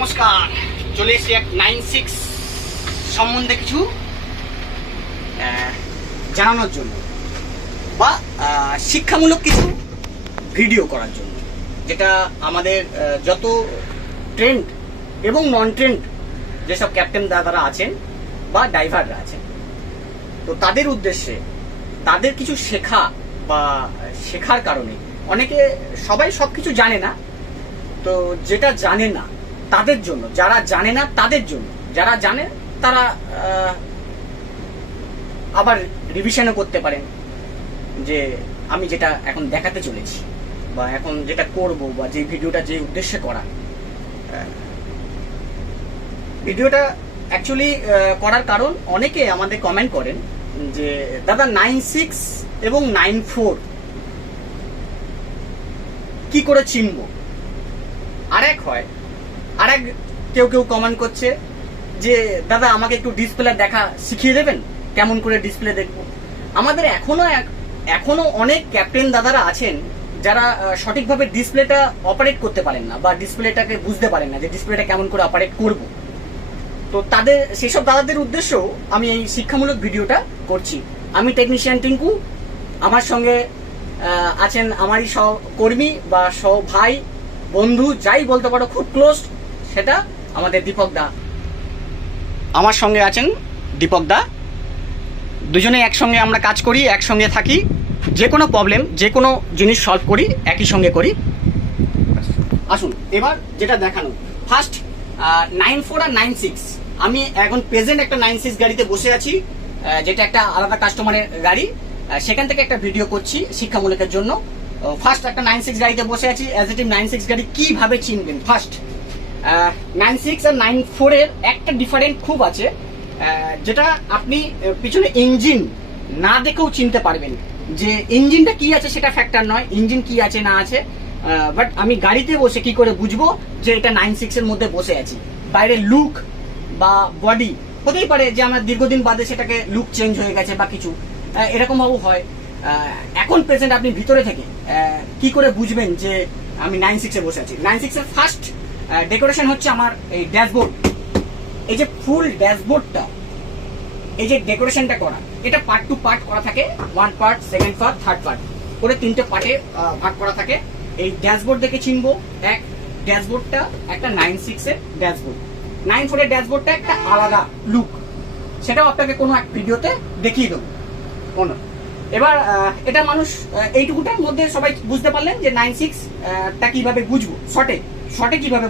নমস্কার, চলে এসেছি এক 96 সম্বন্ধে কিছু জানানোর জন্য বা শিক্ষামূলক কিছু ভিডিও করার জন্য, যেটা আমাদের যত ট্রেন্ড এবং নন ট্রেন্ড যেসব ক্যাপ্টেন দাদারা আছেন বা ড্রাইভাররা আছেন, তো তাদের উদ্দেশ্যে তাদের কিছু শেখা বা শেখার কারণে অনেকে সবাই সব কিছু জানে না, তো যেটা জানে না তাদের জন্য, যারা জানে না তাদের জন্য, যারা জানে তারা আবার রিভিশনও করতে পারেন যে আমি যেটা এখন দেখাতে চলেছি বা এখন যেটা করব বা যে ভিডিওটা যে উদ্দেশ্যে করা, ভিডিওটা অ্যাকচুয়ালি করার কারণ অনেকে আমাদের কমেন্ট করেন যে দাদা 96 এবং 94 কি করে চিনবো। আরেক কেউ কমেন্ট করছে যে দাদা আমাকে একটু ডিসপ্লে দেখা শিখিয়ে দেবেন, কেমন করে ডিসপ্লে দেখবো। আমাদের এখনো অনেক ক্যাপ্টেন দাদারা আছেন যারা সঠিকভাবে ডিসপ্লেটা অপারেট করতে পারেন না বা ডিসপ্লেটাকে বুঝতে পারেন না যে ডিসপ্লেটা কেমন করে অপারেট করব। তো তাদের সেসব দাদাদের উদ্দেশ্যেও আমি এই শিক্ষামূলক ভিডিওটা করছি। আমি টেকনিশিয়ান টিঙ্কু, আমার সঙ্গে আছেন আমারই সহকর্মী বা সহ ভাই বন্ধু যাই বলতে পারো, খুব ক্লোজ, সেটা আমাদের দীপক দা। আমার সঙ্গে আছেন দীপক দা, দুজনে একসঙ্গে আমরা কাজ করি, একসঙ্গে থাকি, যে কোনো প্রবলেম যে কোনো জিনিস সলভ করি একই সঙ্গে করি। আসুন এবার যেটা দেখানো, ফার্স্ট 94 আর 96। আমি এখন প্রেজেন্ট একটা 96 গাড়িতে বসে আছি, যেটা একটা আলাদা কাস্টমারের গাড়ি, সেখান থেকে একটা ভিডিও করছি শিক্ষামূলকের জন্য। ফার্স্ট একটা 96 গাড়িতে বসে আছি, অ্যাজ এ 96 গাড়ি কিভাবে চিনবেন। ফার্স্ট 96 আর 94 এর একটা ডিফারেন্ট খুব আছে, যেটা আপনি পিছনে ইঞ্জিন না দেখেও চিনতে পারবেন যে ইঞ্জিনটা কি আছে, সেটা ফ্যাক্টর নয়, ইঞ্জিন কি আছে না আছে, বাট আমি গাড়িতে বসে কি করে বুঝবো যে এটা 96 এর মধ্যে বসে আছি। বাইরের লুক বা বডি হতেই পারে যে আমার দীর্ঘদিন বাদে সেটাকে লুক চেঞ্জ হয়ে গেছে বা কিছু এরকম ভাবে হয়। এখন প্রেজেন্ট আপনি ভিতরে থেকে কি করে বুঝবেন যে আমি 96 এ বসে আছি। 96 এর ফার্স্ট ডেকোরেশন হচ্ছে আমার এই ড্যাশবোর্ড। এই যে ফুল ড্যাশবোর্ডটা, এই যে ডেকোরেশনটা করা, এটা পার্ট টু পার্ট করা থাকে, 1 part, 2nd part, 3rd part করে 3টে পার্টে ভাগ করা থাকে। এই ড্যাশবোর্ড দেখে চিনবো এক ড্যাশবোর্ডটা একটা 96 এর ড্যাশবোর্ড, 94 এর ড্যাশবোর্ডটা একটা আলাদা লুক, সেটাও আপনাকে কোনো এক ভিডিওতে দেখিয়ে দেবো কোনো। এবার এটা মানুষ এইটুকুটার মধ্যে সবাই বুঝতে পারলেন যে 96টা কিভাবে বুঝবো, শর্টে কিভাবে